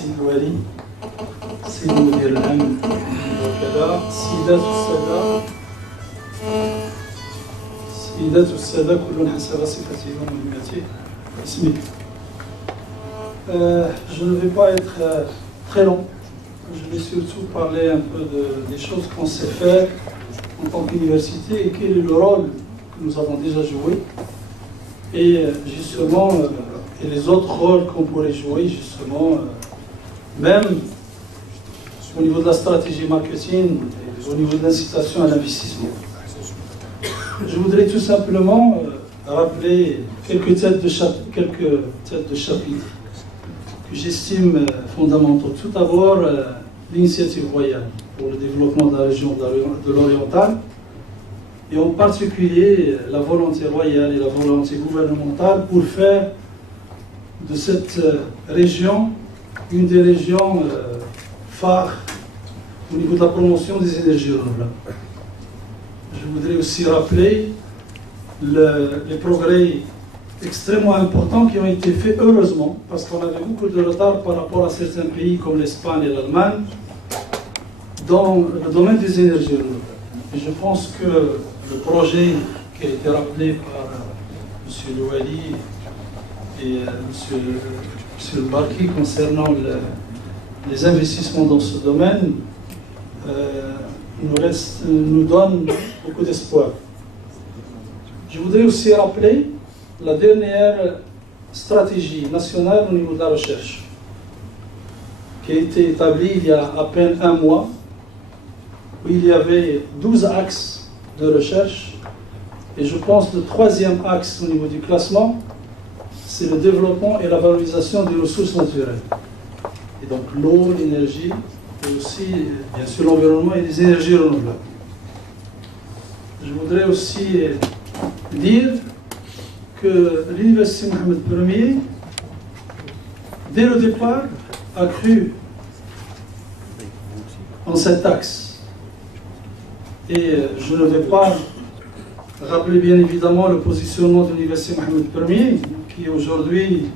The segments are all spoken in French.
سيد الوالي سيد المدير العام وكذا السيدات والسادة كل حسب صفته ومهمته واسمه. Je ne vais pas être très long. Je vais surtout parler un peu des choses qu'on sait faire en tant qu'université et quel est le rôle que nous avons déjà joué et justement et les autres rôles qu'on pourrait jouer justement même au niveau de la stratégie marketing et au niveau de l'incitation à l'investissement. Je voudrais tout simplement rappeler quelques têtes de chapitre que j'estime fondamentaux. Tout d'abord, l'initiative royale pour le développement de la région de l'Oriental, et en particulier la volonté royale et la volonté gouvernementale pour faire de cette région une des régions phares au niveau de la promotion des énergies renouvelables. Je voudrais aussi rappeler les progrès extrêmement importants qui ont été faits, heureusement, parce qu'on avait beaucoup de retard par rapport à certains pays comme l'Espagne et l'Allemagne dans le domaine des énergies renouvelables. Et je pense que le projet qui a été rappelé par M. Louali et M. Barki concernant les investissements dans ce domaine nous donne beaucoup d'espoir. Je voudrais aussi rappeler la dernière stratégie nationale au niveau de la recherche, qui a été établie il y a à peine un mois, où il y avait 12 axes de recherche, et je pense que le troisième axe au niveau du classement, c'est le développement et la valorisation des ressources naturelles. Et donc l'eau, l'énergie, et aussi, bien sûr, l'environnement et les énergies renouvelables. Je voudrais aussi dire que l'Université Mohamed Ier, dès le départ, a cru en cet axe. Et je ne vais pas rappeler bien évidemment le positionnement de l'Université Mohamed Ier, qui est aujourd'hui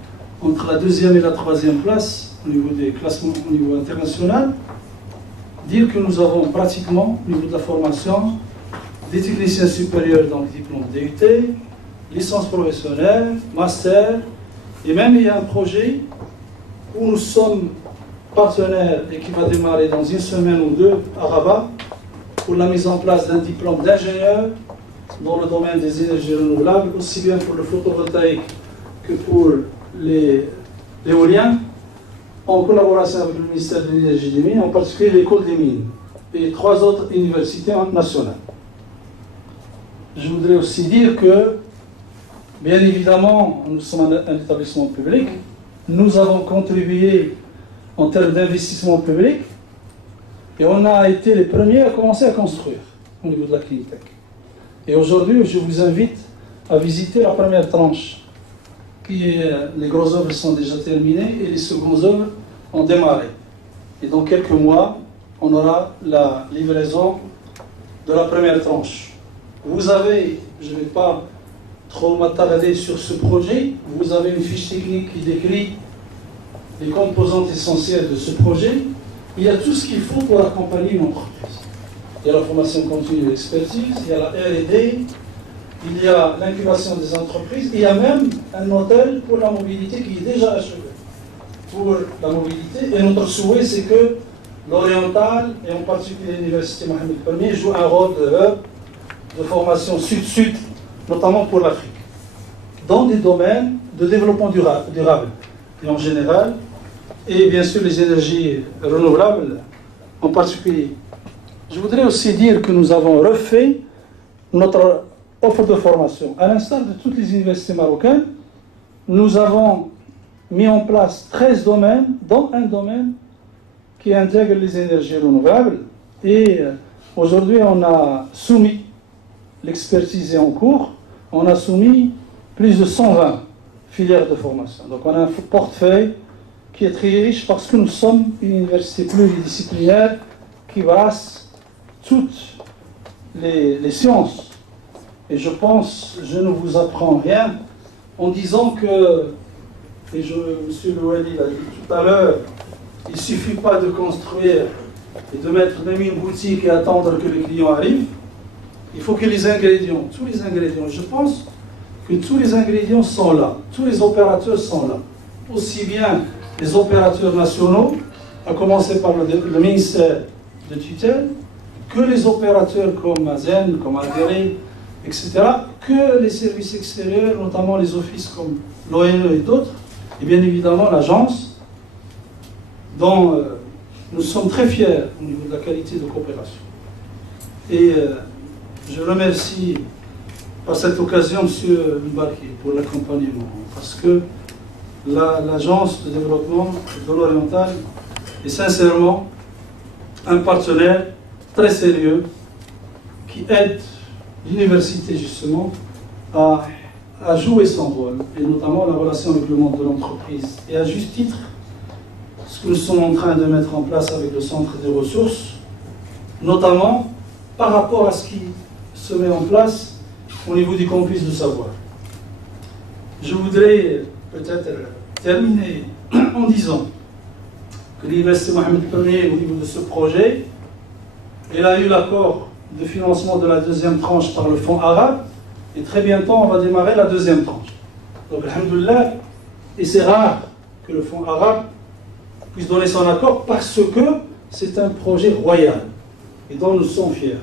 entre la deuxième et la troisième place au niveau des classements au niveau international. Dire que nous avons pratiquement, au niveau de la formation, des techniciens supérieurs dans le diplôme DUT, licence professionnelle, master, et même il y a un projet où nous sommes partenaires et qui va démarrer dans une semaine ou deux à Rabat pour la mise en place d'un diplôme d'ingénieur dans le domaine des énergies renouvelables, aussi bien pour le photovoltaïque que pour l'éolien, en collaboration avec le ministère de l'Énergie et des Mines, en particulier l'école des mines et 3 autres universités nationales. Je voudrais aussi dire que, bien évidemment, nous sommes un établissement public, nous avons contribué en termes d'investissement public et on a été les premiers à commencer à construire au niveau de la Cleantech. Et aujourd'hui, je vous invite à visiter la première tranche. Les grosses œuvres sont déjà terminées et les secondes œuvres ont démarré. Et dans quelques mois, on aura la livraison de la première tranche. Vous avez, je ne vais pas trop m'attarder sur ce projet, vous avez une fiche technique qui décrit les composantes essentielles de ce projet. Il y a tout ce qu'il faut pour accompagner une entreprise. Il y a la formation continue d'expertise, il y a la R&D, il y a l'incubation des entreprises, il y a même un hôtel pour la mobilité qui est déjà achevé. Pour la mobilité, et notre souhait, c'est que l'Oriental, et en particulier l'Université Mohamed Ier, joue un rôle de formation sud-sud, notamment pour l'Afrique, dans des domaines de développement durable, et en général, et bien sûr les énergies renouvelables en particulier. Je voudrais aussi dire que nous avons refait notre offre de formation. À l'instar de toutes les universités marocaines, nous avons mis en place 13 domaines, dont un domaine qui intègre les énergies renouvelables. Et aujourd'hui, on a soumis, l'expertise est en cours, on a soumis plus de 120 filières de formation. Donc on a un portefeuille qui est très riche parce que nous sommes une université pluridisciplinaire qui brasse toutes les sciences. Et je pense, je ne vous apprends rien en disant que, et M. Louali l'a dit tout à l'heure, Il ne suffit pas de construire et de mettre même une boutique et attendre que les clients arrivent. Il faut que les ingrédients, tous les ingrédients, je pense que tous les ingrédients sont là, tous les opérateurs sont là. Aussi bien les opérateurs nationaux, à commencer par le ministère de tutelle, que les opérateurs comme Azen, comme Algérie, etc., que les services extérieurs, notamment les offices comme l'ONE et d'autres, et bien évidemment l'agence, dont nous sommes très fiers au niveau de la qualité de coopération. Et je remercie par cette occasion M. Mbarki pour l'accompagnement, parce que l'agence de développement de l'Oriental est sincèrement un partenaire très sérieux qui aide l'université justement à jouer son rôle, et notamment la relation avec le monde de l'entreprise. Et à juste titre, ce que nous sommes en train de mettre en place avec le centre des ressources, notamment par rapport à ce qui se met en place au niveau du campus de savoir. Je voudrais peut-être terminer en disant que l'Université Mohamed Ier, au niveau de ce projet, elle a eu l'accord de financement de la deuxième tranche par le fonds arabe, et très bientôt on va démarrer la deuxième tranche. Donc, alhamdoulilah, et c'est rare que le fonds arabe puisse donner son accord parce que c'est un projet royal et dont nous sommes fiers.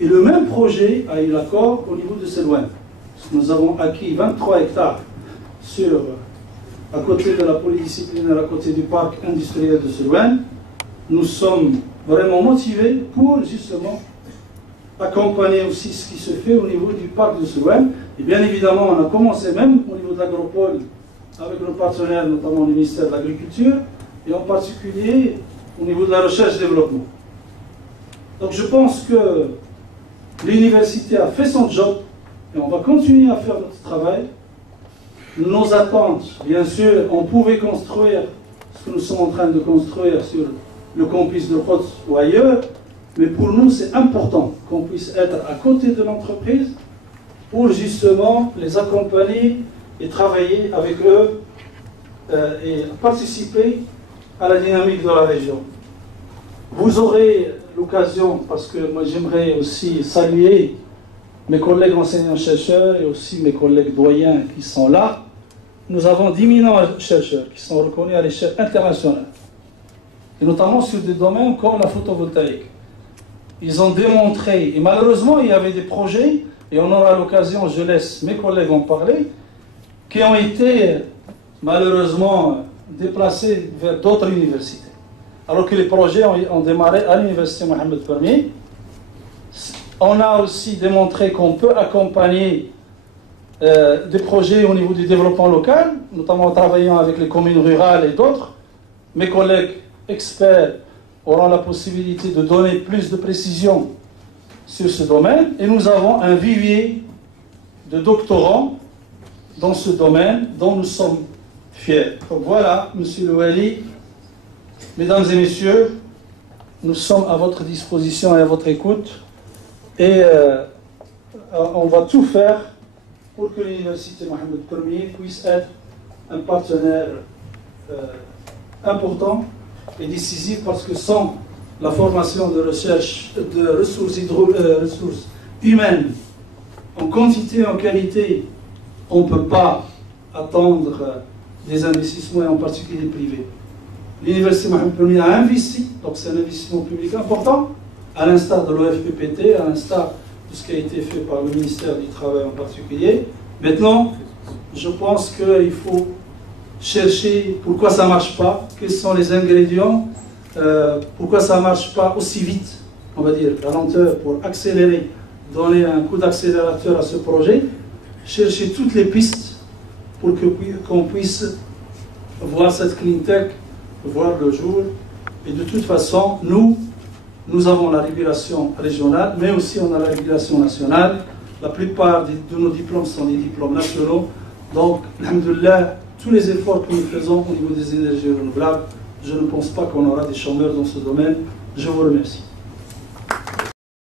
Et le même projet a eu l'accord au niveau de Selouane. Nous avons acquis 23 hectares à côté de la polydisciplinaire, à côté du parc industriel de Selouane. Nous sommes vraiment motivés pour justement accompagner aussi ce qui se fait au niveau du parc de Selouane. Et bien évidemment, on a commencé même au niveau de l'agropole avec nos partenaires, notamment le ministère de l'Agriculture, et en particulier au niveau de la recherche-développement. Donc je pense que l'université a fait son job et on va continuer à faire notre travail. Nos attentes, bien sûr, on pouvait construire ce que nous sommes en train de construire sur le campus de Quds ou ailleurs, mais pour nous c'est important qu'on puisse être à côté de l'entreprise pour justement les accompagner et travailler avec eux et participer à la dynamique de la région. Vous aurez l'occasion, parce que moi j'aimerais aussi saluer mes collègues enseignants-chercheurs et aussi mes collègues doyens qui sont là. Nous avons d'éminents chercheurs qui sont reconnus à l'échelle internationale, et notamment sur des domaines comme la photovoltaïque. Ils ont démontré, et malheureusement il y avait des projets, et on aura l'occasion, je laisse mes collègues en parler, qui ont été malheureusement déplacés vers d'autres universités. Alors que les projets ont démarré à l'Université Mohamed Ier. On a aussi démontré qu'on peut accompagner des projets au niveau du développement local, notamment en travaillant avec les communes rurales et d'autres. Mes collègues experts auront la possibilité de donner plus de précision sur ce domaine. Et nous avons un vivier de doctorants dans ce domaine dont nous sommes fiers. Donc voilà, Monsieur le Wali, mesdames et messieurs, nous sommes à votre disposition et à votre écoute. Et on va tout faire pour que l'Université Mohamed Ier puisse être un partenaire important et décisif, parce que sans la formation de recherche de ressources humaines en quantité et en qualité, on ne peut pas attendre des investissements, et en particulier privés. L'Université Mohamed Ier a investi, donc c'est un investissement public important, à l'instar de l'OFPPT, à l'instar de ce qui a été fait par le ministère du Travail en particulier. Maintenant, je pense qu'il faut chercher pourquoi ça ne marche pas, quels sont les ingrédients, pourquoi ça ne marche pas aussi vite, on va dire, la lenteur, pour accélérer, donner un coup d'accélérateur à ce projet, chercher toutes les pistes pour qu'on puisse voir cette clean tech voir le jour. Et de toute façon, nous avons la régulation régionale, mais aussi on a la régulation nationale. La plupart de nos diplômes sont des diplômes nationaux. Donc, alhamdoulilah, tous les efforts que nous faisons au niveau des énergies renouvelables, je ne pense pas qu'on aura des chômeurs dans ce domaine. Je vous remercie.